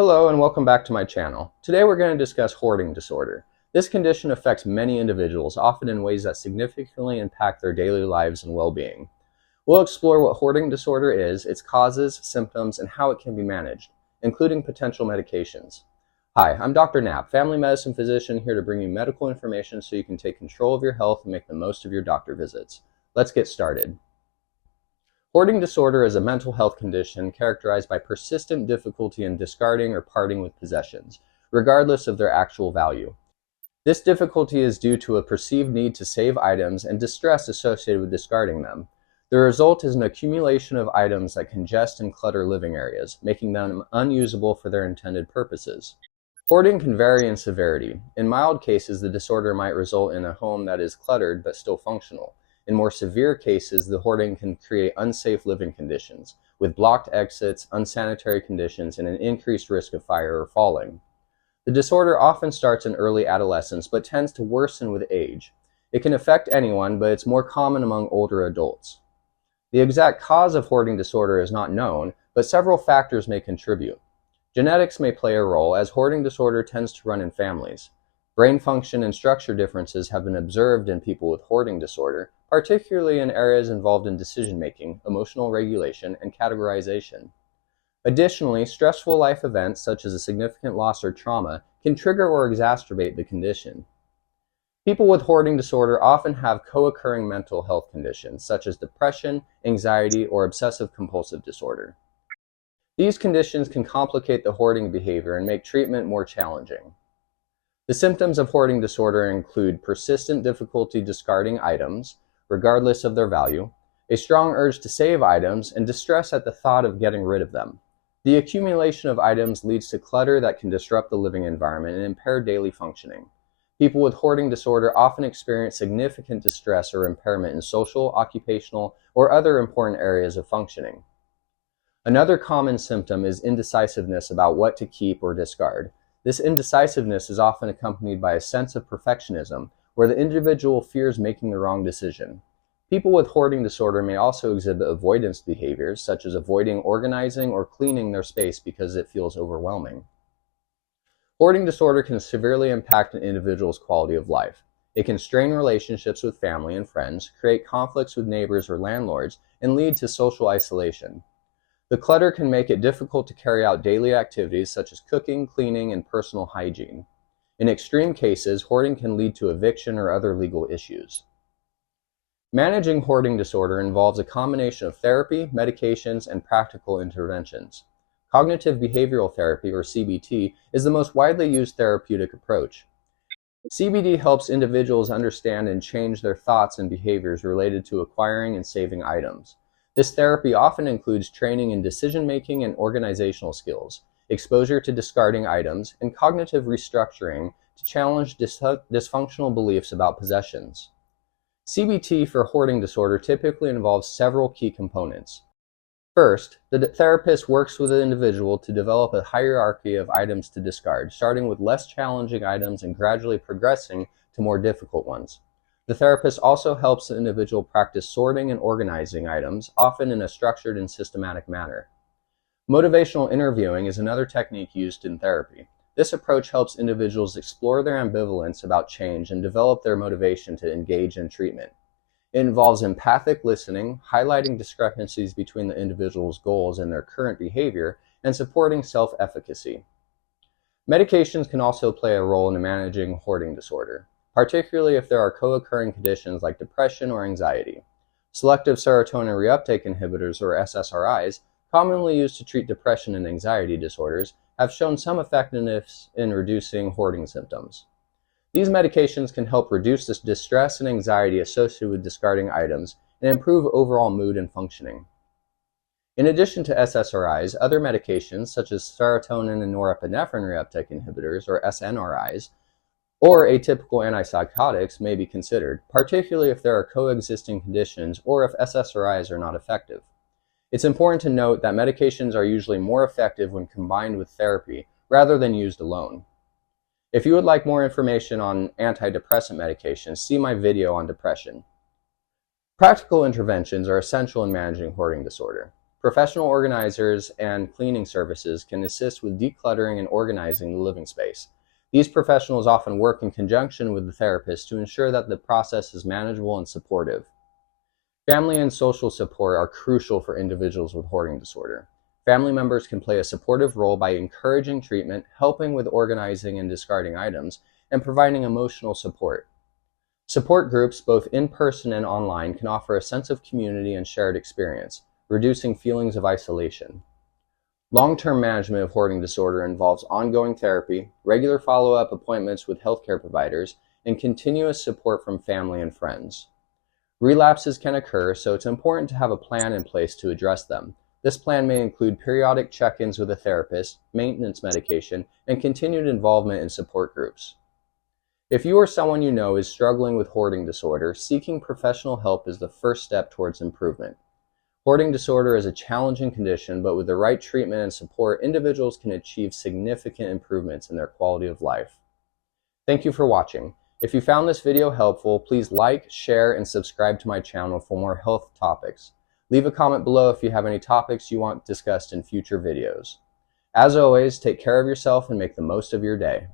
Hello and welcome back to my channel. Today we're going to discuss hoarding disorder. This condition affects many individuals, often in ways that significantly impact their daily lives and well-being. We'll explore what hoarding disorder is, its causes, symptoms, and how it can be managed, including potential medications. Hi, I'm Dr. Knapp, family medicine physician, here to bring you medical information so you can take control of your health and make the most of your doctor visits. Let's get started. Hoarding disorder is a mental health condition characterized by persistent difficulty in discarding or parting with possessions, regardless of their actual value. This difficulty is due to a perceived need to save items and distress associated with discarding them. The result is an accumulation of items that congest and clutter living areas, making them unusable for their intended purposes. Hoarding can vary in severity. In mild cases, the disorder might result in a home that is cluttered but still functional. In more severe cases, the hoarding can create unsafe living conditions, with blocked exits, unsanitary conditions, and an increased risk of fire or falling. The disorder often starts in early adolescence, but tends to worsen with age. It can affect anyone, but it's more common among older adults. The exact cause of hoarding disorder is not known, but several factors may contribute. Genetics may play a role, as hoarding disorder tends to run in families. Brain function and structure differences have been observed in people with hoarding disorder, particularly in areas involved in decision-making, emotional regulation, and categorization. Additionally, stressful life events such as a significant loss or trauma can trigger or exacerbate the condition. People with hoarding disorder often have co-occurring mental health conditions such as depression, anxiety, or obsessive-compulsive disorder. These conditions can complicate the hoarding behavior and make treatment more challenging. The symptoms of hoarding disorder include persistent difficulty discarding items, regardless of their value, a strong urge to save items, and distress at the thought of getting rid of them. The accumulation of items leads to clutter that can disrupt the living environment and impair daily functioning. People with hoarding disorder often experience significant distress or impairment in social, occupational, or other important areas of functioning. Another common symptom is indecisiveness about what to keep or discard. This indecisiveness is often accompanied by a sense of perfectionism, where the individual fears making the wrong decision. People with hoarding disorder may also exhibit avoidance behaviors, such as avoiding organizing or cleaning their space because it feels overwhelming. Hoarding disorder can severely impact an individual's quality of life. It can strain relationships with family and friends, create conflicts with neighbors or landlords, and lead to social isolation. The clutter can make it difficult to carry out daily activities such as cooking, cleaning, and personal hygiene. In extreme cases, hoarding can lead to eviction or other legal issues. Managing hoarding disorder involves a combination of therapy, medications, and practical interventions. Cognitive behavioral therapy, or CBT, is the most widely used therapeutic approach. CBT helps individuals understand and change their thoughts and behaviors related to acquiring and saving items. This therapy often includes training in decision-making and organizational skills, exposure to discarding items, and cognitive restructuring to challenge dysfunctional beliefs about possessions. CBT for hoarding disorder typically involves several key components. First, the therapist works with the individual to develop a hierarchy of items to discard, starting with less challenging items and gradually progressing to more difficult ones. The therapist also helps the individual practice sorting and organizing items, often in a structured and systematic manner. Motivational interviewing is another technique used in therapy. This approach helps individuals explore their ambivalence about change and develop their motivation to engage in treatment. It involves empathic listening, highlighting discrepancies between the individual's goals and their current behavior, and supporting self-efficacy. Medications can also play a role in managing hoarding disorder, particularly if there are co-occurring conditions like depression or anxiety. Selective serotonin reuptake inhibitors, or SSRIs, commonly used to treat depression and anxiety disorders, have shown some effectiveness in reducing hoarding symptoms. These medications can help reduce the distress and anxiety associated with discarding items and improve overall mood and functioning. In addition to SSRIs, other medications such as serotonin and norepinephrine reuptake inhibitors, or SNRIs, or atypical antipsychotics may be considered, particularly if there are coexisting conditions or if SSRIs are not effective. It's important to note that medications are usually more effective when combined with therapy rather than used alone. If you would like more information on antidepressant medications, see my video on depression. Practical interventions are essential in managing hoarding disorder. Professional organizers and cleaning services can assist with decluttering and organizing the living space. These professionals often work in conjunction with the therapist to ensure that the process is manageable and supportive. Family and social support are crucial for individuals with hoarding disorder. Family members can play a supportive role by encouraging treatment, helping with organizing and discarding items, and providing emotional support. Support groups, both in person and online, can offer a sense of community and shared experience, reducing feelings of isolation. Long-term management of hoarding disorder involves ongoing therapy, regular follow-up appointments with healthcare providers, and continuous support from family and friends. Relapses can occur, so it's important to have a plan in place to address them. This plan may include periodic check-ins with a therapist, maintenance medication, and continued involvement in support groups. If you or someone you know is struggling with hoarding disorder, seeking professional help is the first step towards improvement. Hoarding disorder is a challenging condition, but with the right treatment and support, individuals can achieve significant improvements in their quality of life. Thank you for watching. If you found this video helpful, please like, share, and subscribe to my channel for more health topics. Leave a comment below if you have any topics you want discussed in future videos. As always, take care of yourself and make the most of your day.